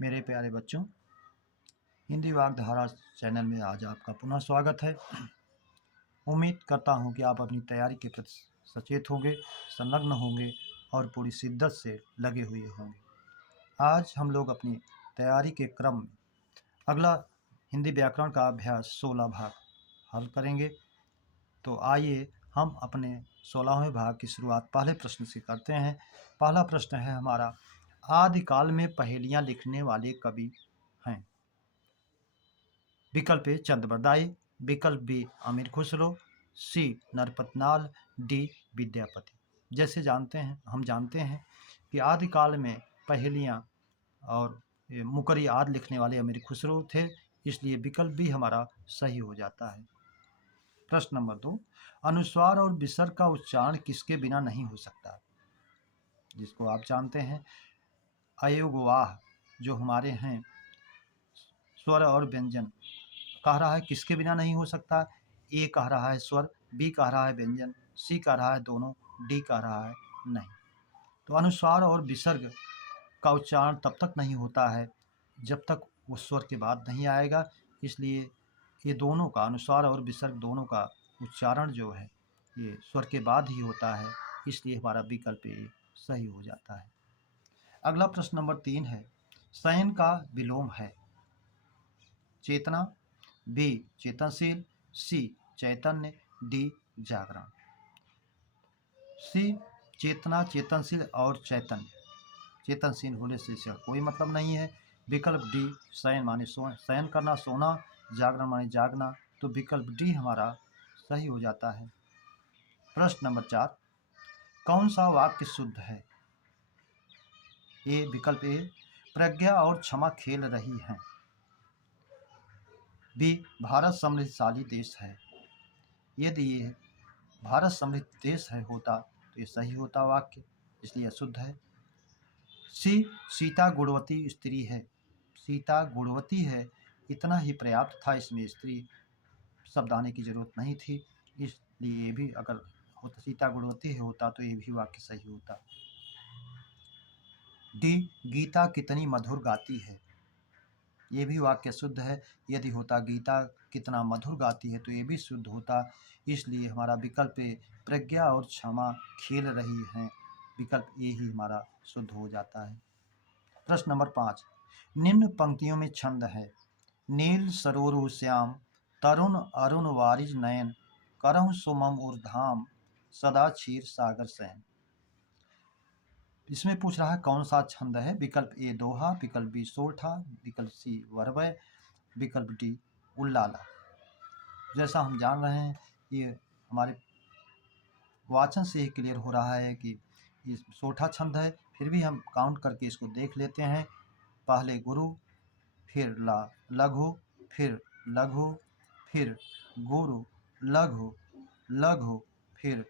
मेरे प्यारे बच्चों, हिंदी वाग्धारा चैनल में आज आपका पुनः स्वागत है। उम्मीद करता हूं कि आप अपनी तैयारी के प्रति सचेत होंगे, संलग्न होंगे और पूरी शिद्दत से लगे हुए होंगे। आज हम लोग अपनी तैयारी के क्रम में अगला हिंदी व्याकरण का अभ्यास 16 भाग हल करेंगे। तो आइए हम अपने 16वें भाग की शुरुआत पहले प्रश्न से करते हैं। पहला प्रश्न है हमारा, आदिकाल में पहेलियां लिखने वाले कवि हैं। विकल्प ए चंद्रबरदाई, विकल्प बी अमीर खुसरो, सी नरपतनाल, डी विद्यापति। जैसे हम जानते हैं कि आदिकाल में पहेलियां और मुकरी आदि लिखने वाले अमीर खुसरो थे, इसलिए विकल्प भी हमारा सही हो जाता है। प्रश्न नंबर 2, अनुस्वार और विसर्ग का उच्चारण किसके बिना नहीं हो सकता? जिसको आप जानते हैं अयोगवाह जो हमारे हैं स्वर और व्यंजन, कह रहा है किसके बिना नहीं हो सकता। ए कह रहा है स्वर, बी कह रहा है व्यंजन, सी कह रहा है दोनों, डी कह रहा है नहीं। तो अनुस्वार और विसर्ग का उच्चारण तब तक नहीं होता है जब तक वो स्वर के बाद नहीं आएगा, इसलिए ये दोनों का अनुस्वार और विसर्ग दोनों का उच्चारण जो है ये स्वर के बाद ही होता है, इसलिए हमारा विकल्प ए सही हो जाता है। अगला प्रश्न नंबर 3 है, शयन का विलोम है चेतना, बी चेतनशील, सी चैतन्य, डी जागरण। सी चेतना, चेतनशील और चैतन्य, चेतनशील होने से इसका कोई मतलब नहीं है। विकल्प डी शयन माने शयन करना, सोना, जागरण माने जागना, तो विकल्प डी हमारा सही हो जाता है। प्रश्न नंबर 4, कौन सा वाक्य शुद्ध है? ए विकल्प ए प्रज्ञा और क्षमा खेल रही हैं, बी भारत समृद्धशाली देश है। यदि ये भारत समृद्ध देश है होता तो ये सही होता वाक्य, इसलिए अशुद्ध है। सी सीता गुणवती स्त्री है, सीता गुणवती है इतना ही पर्याप्त था, इसमें स्त्री शब्द आने की जरूरत नहीं थी, इसलिए ये भी अगर होता सीता गुणवती है होता तो ये भी वाक्य सही होता। डी गीता कितनी मधुर गाती है, ये भी वाक्य शुद्ध है। यदि होता गीता कितना मधुर गाती है तो ये भी शुद्ध होता, इसलिए हमारा विकल्प प्रज्ञा और क्षमा खेल रही हैं, विकल्प ए ही हमारा शुद्ध हो जाता है। प्रश्न नंबर 5, निम्न पंक्तियों में छंद है, नील सरोरु श्याम, तरुण अरुण वारिज नयन, करहु सुमम ऊर्धाम, सदा क्षीर सागर सैन। इसमें पूछ रहा है कौन सा छंद है। विकल्प ए दोहा, विकल्प बी सोठा, विकल्प सी वरवय, विकल्प डी उल्लाला। जैसा हम जान रहे हैं ये हमारे वाचन से ही क्लियर हो रहा है कि ये सोठा छंद है, फिर भी हम काउंट करके इसको देख लेते हैं। पहले गुरु, फिर लघु, फिर लघु, फिर गुरु, लघु, लघु, फिर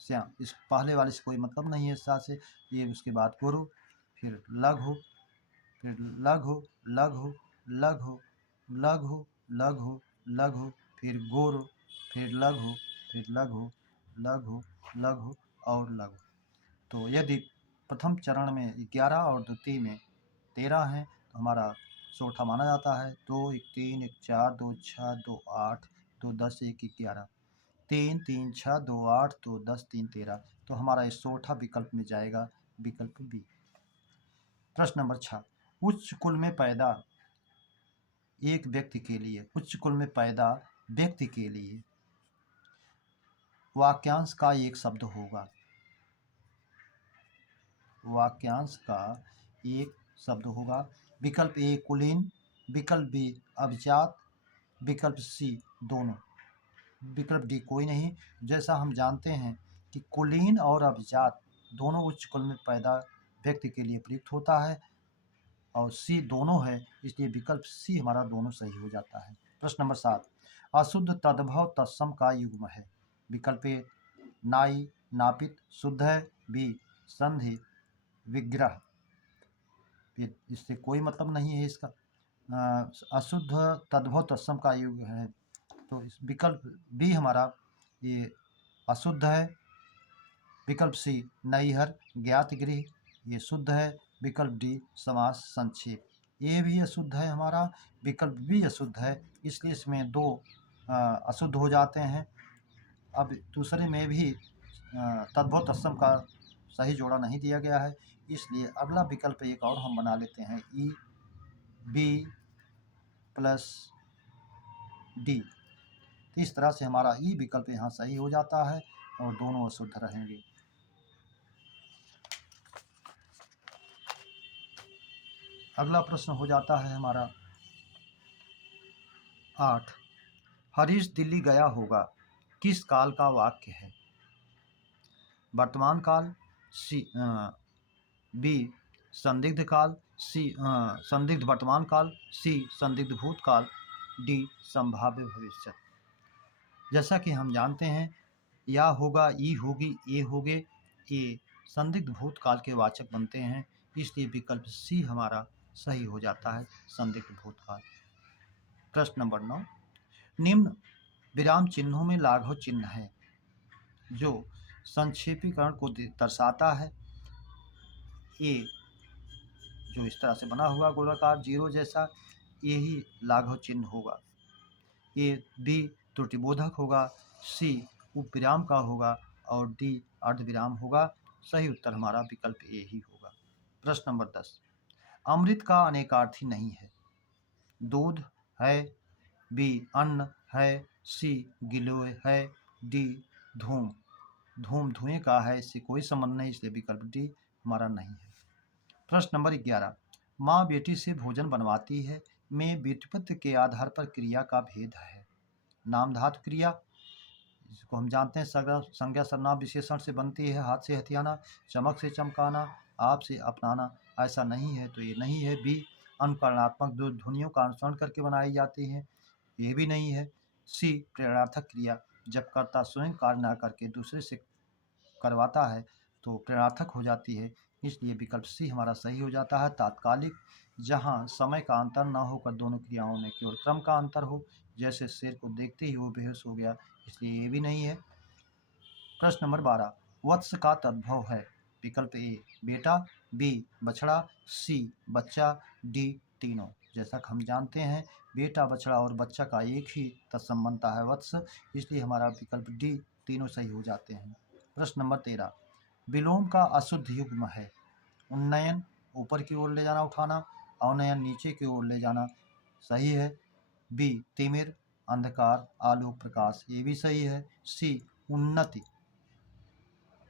श्याम। इस पहले वाले से कोई मतलब नहीं है, इस साथ से ये उसके बाद गुरु, फिर लघु, फिर लघु, लघु, लघु, लघु, लघु, लघु, फिर गुरु, फिर लघु, फिर लघु, लघु, लघु और लघु। तो यदि प्रथम चरण में 11 और द्वितीय में 13 हैं तो हमारा सोठा माना जाता है। 2 1 3 1 4 2 6 2 8 2 10 1 11, 3 3 6 2 8 2 10 3 13, तो हमारा इस सोठा विकल्प में जाएगा, विकल्प बी। प्रश्न नंबर 6, उच्च कुल में पैदा एक व्यक्ति के लिए, उच्च कुल में पैदा व्यक्ति के लिए वाक्यांश का एक शब्द होगा, वाक्यांश का एक शब्द होगा। विकल्प ए कुलीन, विकल्प बी अभिजात, विकल्प सी दोनों, विकल्प डी कोई नहीं। जैसा हम जानते हैं कि कुलीन और अभिजात दोनों उच्च कुल में पैदा व्यक्ति के लिए प्रयुक्त होता है और सी दोनों है, इसलिए विकल्प सी हमारा दोनों सही हो जाता है। प्रश्न नंबर 7, अशुद्ध तद्भव तत्सम का युग्म है। विकल्प ए नाई नापित शुद्ध है, बी संधि विग्रह, इससे कोई मतलब नहीं है इसका। अशुद्ध तद्भव तत्सम का युग है, तो इस विकल्प बी हमारा ये अशुद्ध है। विकल्प सी नैहर ज्ञात गृह, ये शुद्ध है। विकल्प डी समास संक्षेप। ए भी अशुद्ध है हमारा, विकल्प बी अशुद्ध है, इसलिए इसमें 2 अशुद्ध हो जाते हैं। अब दूसरे में भी तद्भव तत्सम का सही जोड़ा नहीं दिया गया है, इसलिए अगला विकल्प एक और हम बना लेते हैं ई बी प्लस डी। तो इस तरह से हमारा ई विकल्प यहाँ सही हो जाता है और दोनों अशुद्ध रहेंगे। अगला प्रश्न हो जाता है हमारा 8। हरीश दिल्ली गया होगा किस काल का वाक्य है? वर्तमान काल, बी संदिग्ध काल, संदिग्ध वर्तमान काल, सी संदिग्ध भूतकाल, डी संभाव्य भविष्य। जैसा कि हम जानते हैं या होगा, ई होगी, ए होगे, ये संदिग्ध भूतकाल के वाचक बनते हैं, इसलिए विकल्प सी हमारा सही हो जाता है, संदिग्ध भूतकाल। प्रश्न नंबर 9। निम्न विराम चिन्हों में लाघव चिन्ह है जो संक्षेपीकरण को दर्शाता है। ए जो इस तरह से बना हुआ गोलाकार 0 जैसा, ये ही लाघव चिन्ह होगा। ए बी त्रुटिबोधक होगा, सी उपविराम का होगा और डी अर्धविराम होगा। सही उत्तर हमारा विकल्प ए ही होगा। प्रश्न नंबर 10। अमृत का अनेकार्थी नहीं है। दूध है, बी अन्न है, सी गिलोय है, डी धूम। धूम धुएं का है, इससे कोई संबंध नहीं, इसलिए विकल्प डी हमारा नहीं है। प्रश्न नंबर 11। माँ बेटी से भोजन बनवाती है में व्युत्पत्ति के आधार पर क्रिया का भेद है। नाम धातु क्रिया, इसको हम जानते हैं संज्ञा सर्वनाम विशेषण से बनती है। हाथ से हथियाना, चमक से चमकाना, आप से अपनाना, ऐसा नहीं है तो ये नहीं है। बी अनुकरणात्मक ध्वनियों का अनुसरण करके बनाई जाती है, ये भी नहीं है। सी प्रेरणार्थक क्रिया, जब कर्ता स्वयं कार्य न करके दूसरे से करवाता है तो प्रेरणार्थक हो जाती है, इसलिए विकल्प सी हमारा सही हो जाता है। तात्कालिक, जहाँ समय का अंतर न होकर दोनों क्रियाओं में केवल क्रम का अंतर हो, जैसे शेर को देखते ही वो बेहोश हो गया, इसलिए ये भी नहीं है। प्रश्न नंबर 12। वत्स का तद्भव है। विकल्प ए बेटा, बी बछड़ा, सी बच्चा, डी तीनों। जैसा कि हम जानते हैं बेटा, बछड़ा और बच्चा का एक ही तत्सम बनता है वत्स, इसलिए हमारा विकल्प डी तीनों सही हो जाते हैं। प्रश्न नंबर 13। विलोम का अशुद्ध युग्म है। उन्नयन ऊपर की ओर ले जाना उठाना, अवनयन नीचे की ओर ले जाना। सही है। बी तिमिर अंधकार आलोक प्रकाश, ये भी सही है। सी उन्नति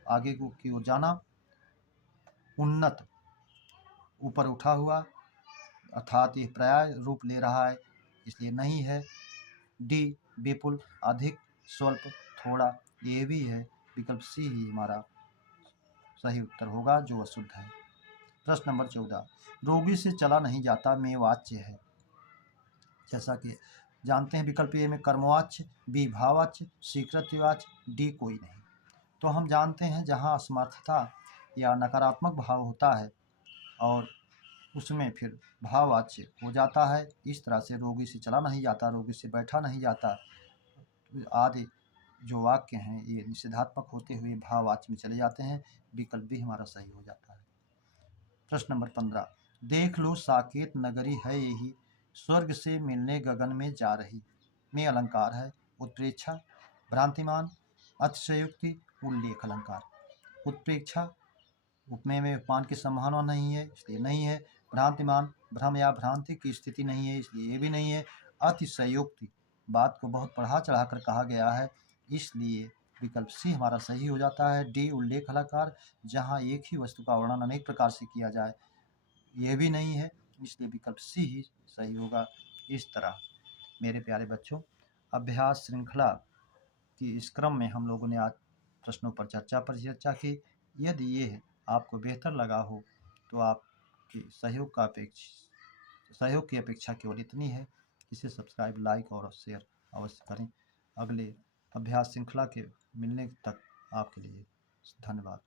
आगे की ओर जाना, उन्नत ऊपर उठा हुआ, अर्थात ये पर्याय रूप ले रहा है, इसलिए नहीं है। डी विपुल अधिक स्वल्प थोड़ा, ये भी है। विकल्प सी ही हमारा सही उत्तर होगा जो अशुद्ध है। प्रश्न नंबर 14। रोगी से चला नहीं जाता में वाच्य है। जैसा कि जानते हैं विकल्प ए में कर्मवाच्य, बी भाववाच्य, सी कृत्यवाच्य, डी कोई नहीं। तो हम जानते हैं जहाँ असमर्थता या नकारात्मक भाव होता है और उसमें फिर भाववाच्य हो जाता है। इस तरह से रोगी से चला नहीं जाता, रोगी से बैठा नहीं जाता आदि जो वाक्य हैं ये निषेधात्मक होते हुए भाववाच्य में चले जाते हैं, विकल्प भी हमारा सही हो जाता है। प्रश्न नंबर 15। देख लो साकेत नगरी है यही, स्वर्ग से मिलने गगन में जा रही में अलंकार है। उत्प्रेक्षा, भ्रांतिमान, अतिशयोक्ति, उल्लेख अलंकार। उत्प्रेक्षा उपमेय में उपमान की संभावना नहीं है, इसलिए नहीं है। भ्रांतिमान भ्रम या भ्रांति की स्थिति नहीं है, इसलिए ये भी नहीं है। अतिशयोक्ति बात को बहुत बढ़ा चढ़ाकर कहा गया है, इसलिए विकल्प सी हमारा सही हो जाता है। डी उल्लेख अलंकार, जहाँ एक ही वस्तु का वर्णन अनेक प्रकार से किया जाए, यह भी नहीं है, इसलिए विकल्प सी ही सही होगा। इस तरह मेरे प्यारे बच्चों, अभ्यास श्रृंखला की इस क्रम में हम लोगों ने आज प्रश्नों पर चर्चा की। यदि ये आपको बेहतर लगा हो तो आपकी सहयोग की अपेक्षा केवल इतनी है, इसे सब्सक्राइब, लाइक और शेयर अवश्य करें। अगले अभ्यास श्रृंखला के मिलने तक आपके लिए धन्यवाद।